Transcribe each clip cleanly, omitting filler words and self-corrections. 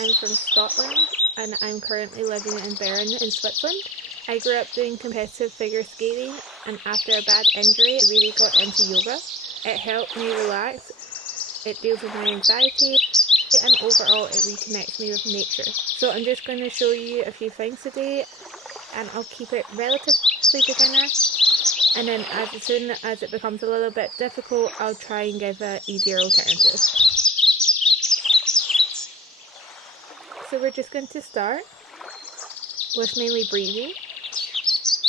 I'm from Scotland and I'm currently living in Bern in Switzerland. I grew up doing competitive figure skating, and after a bad injury I really got into yoga. It helped me relax, it deals with my anxiety, and overall it reconnects me with nature. So I'm just going to show you a few things today, and I'll keep it relatively beginner, and then as soon as it becomes a little bit difficult I'll try and give an easier alternative. So we're just going to start with mainly breathing,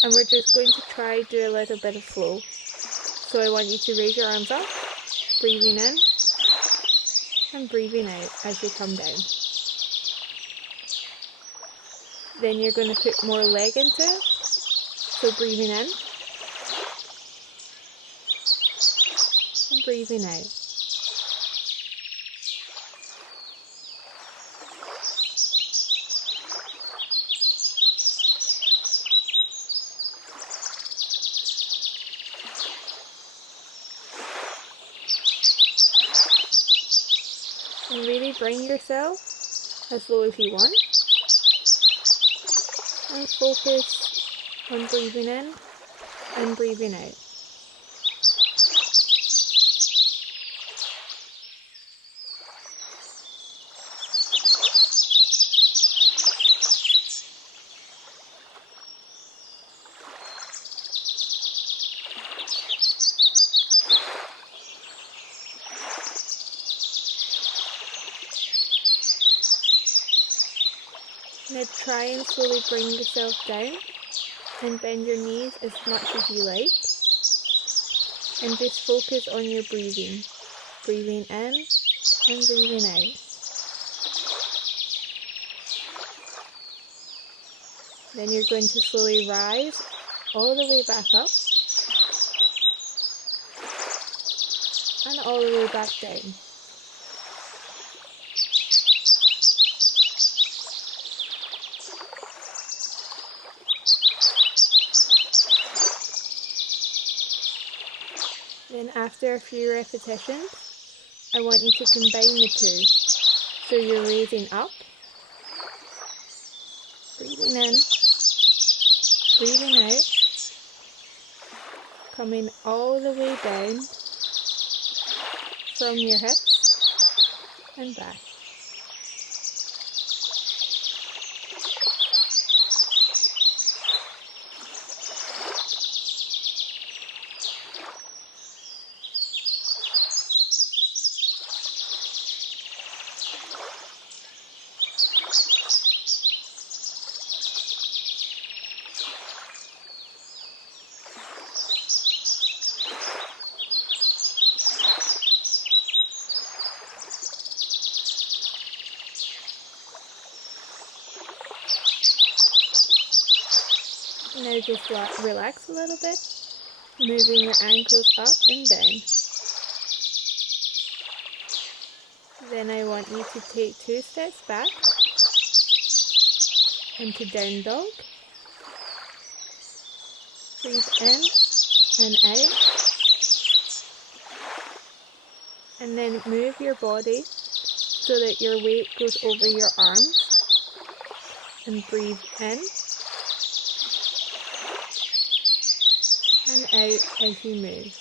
and we're just going to try do a little bit of flow. So I want you to raise your arms up, breathing in and breathing out as you come down. Then you're going to put more leg into it, so breathing in and breathing out. And really bring yourself as low as you want, and focus on breathing in and breathing out. Now try and slowly bring yourself down and bend your knees as much as you like, and just focus on your breathing. Breathing in and breathing out. Then you're going to slowly rise all the way back up and all the way back down. Then after a few repetitions, I want you to combine the two. So you're raising up, breathing in, breathing out, coming all the way down from your hips and back. Now just relax a little bit, moving your ankles up and down. Then I want you to take 2 steps back into down dog. Breathe in and out. And then move your body so that your weight goes over your arms. And breathe in and out as you move.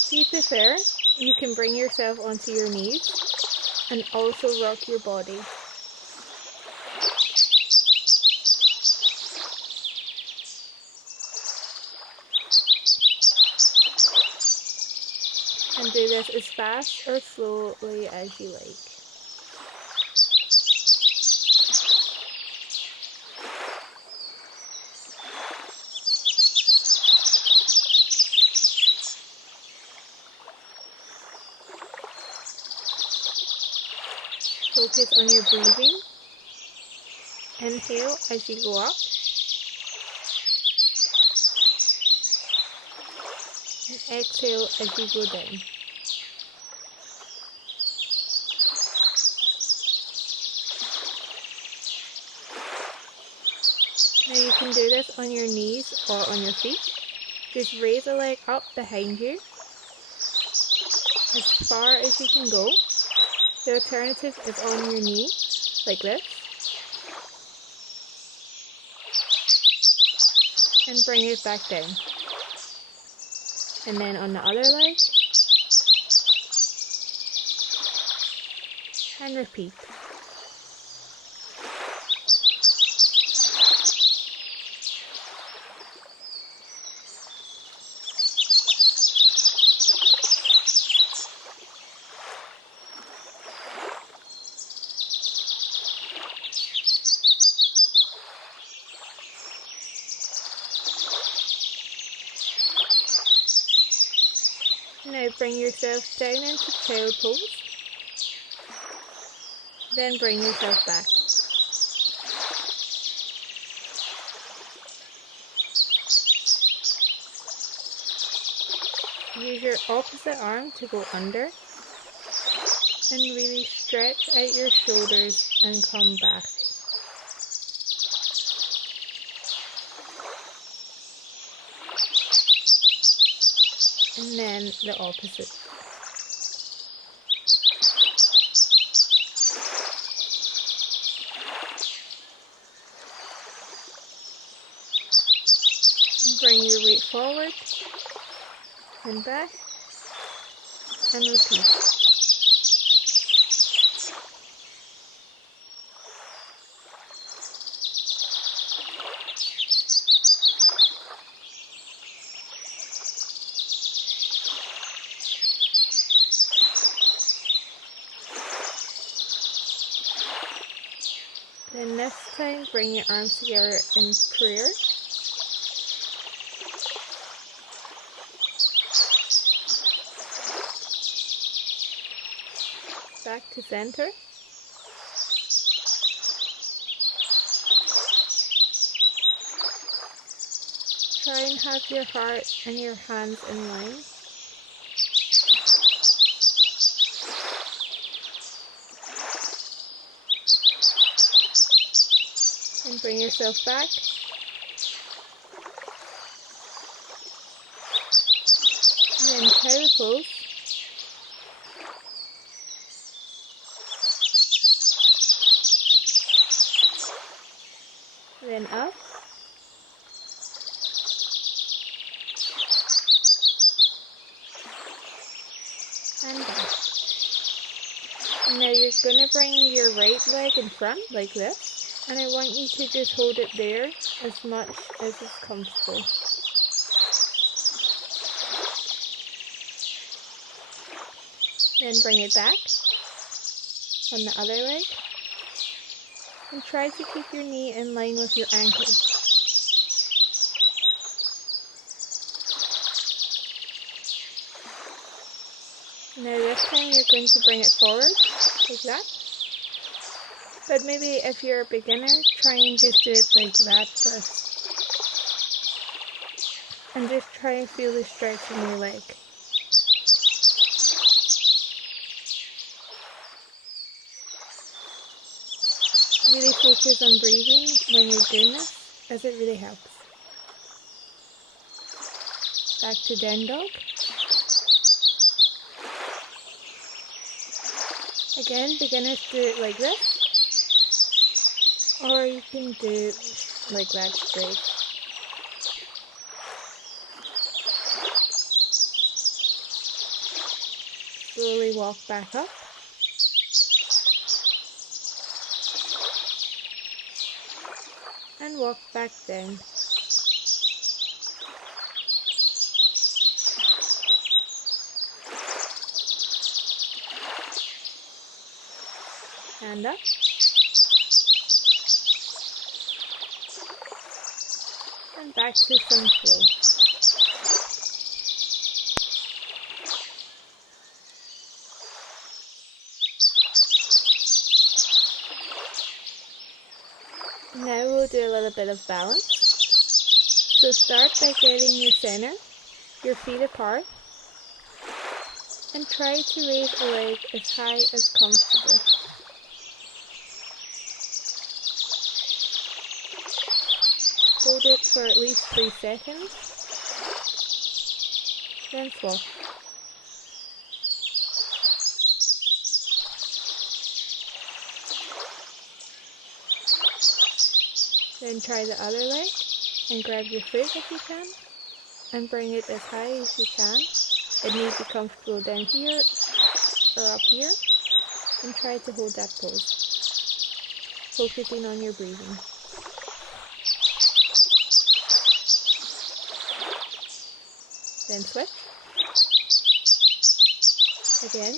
If you prefer, you can bring yourself onto your knees and also rock your body. And do this as fast or slowly as you like. Focus on your breathing. Inhale as you go up. And exhale as you go down. Now you can do this on your knees or on your feet. Just raise a leg up behind you as far as you can go. The alternative is on your knee, like this. And bring it back down. And then on the other leg. And repeat. Now bring yourself down into child pose. Then bring yourself back. Use your opposite arm to go under. And really stretch out your shoulders and come back. And then the opposite. Bring your weight forward and back and repeat. Then next time, bring your arms together in prayer. Back to center. Try and have your heart and your hands in line. And bring yourself back. And then child pose. Then up. And back. And now you're going to bring your right leg in front like this. And I want you to just hold it there as much as is comfortable. Then bring it back on the other leg. And try to keep your knee in line with your ankle. Now this time you're going to bring it forward, like that. But maybe if you're a beginner, try and just do it like that first. And just try and feel the stretch in your leg. Really focus on breathing when you're doing this, as it really helps. Back to down dog. Again, beginners do it like this. Or you can do like that straight. Slowly walk back up. And walk back down. Hand up. And back to some flow. Now we'll do a little bit of balance. So start by getting your center, your feet apart, and try to raise a leg as high as comfortable. Hold it for at least 3 seconds, then swap. Then try the other leg and grab your foot if you can and bring it as high as you can. It needs to be comfortable down here or up here, and try to hold that pose, focusing on your breathing. Then switch. Again,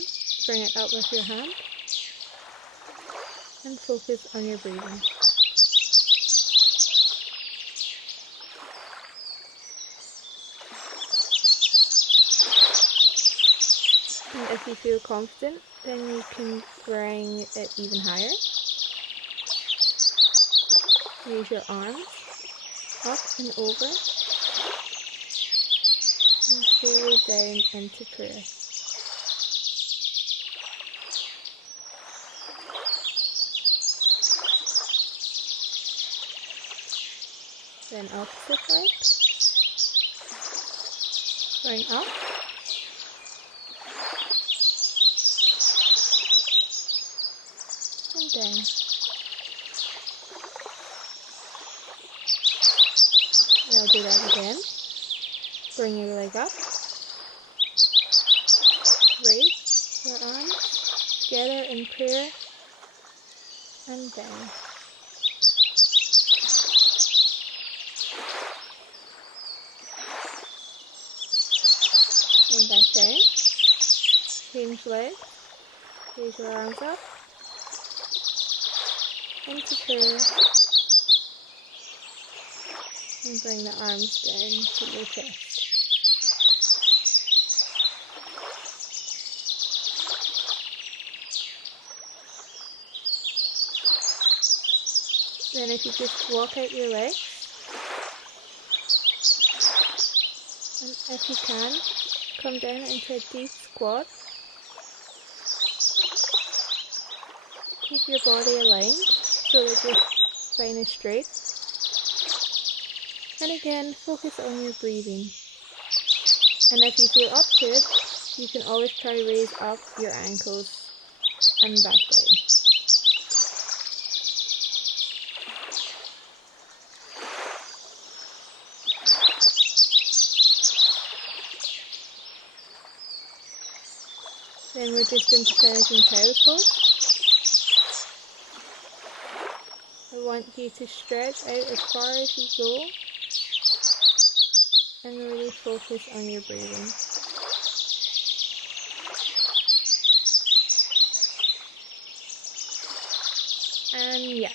bring it up with your hand and focus on your breathing. And if you feel confident, then you can bring it even higher. Raise your arms up and over and slowly down into prayer. Then opposite leg. Going up. And down. Now do that again. Bring your leg up. Raise your arms together in prayer and down. And back down. Change legs. Raise your arms up. Into prayer. And bring the arms down to your chest. Then if you just walk out your legs, and if you can, come down into a deep squat. Keep your body aligned so that your spine is straight. And again, focus on your breathing. And if you feel up to it, you can always try to raise up your ankles and back down. Then we're just going to finish in child's pose. I want you to stretch out as far as you go and really focus on your breathing. And yeah,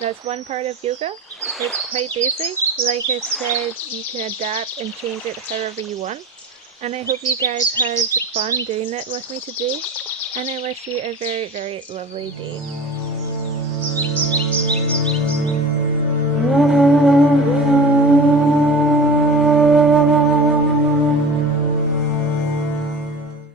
that's one part of yoga. It's quite basic. Like I said, you can adapt and change it however you want. And I hope you guys had fun doing it with me today. And I wish you a very, very lovely day.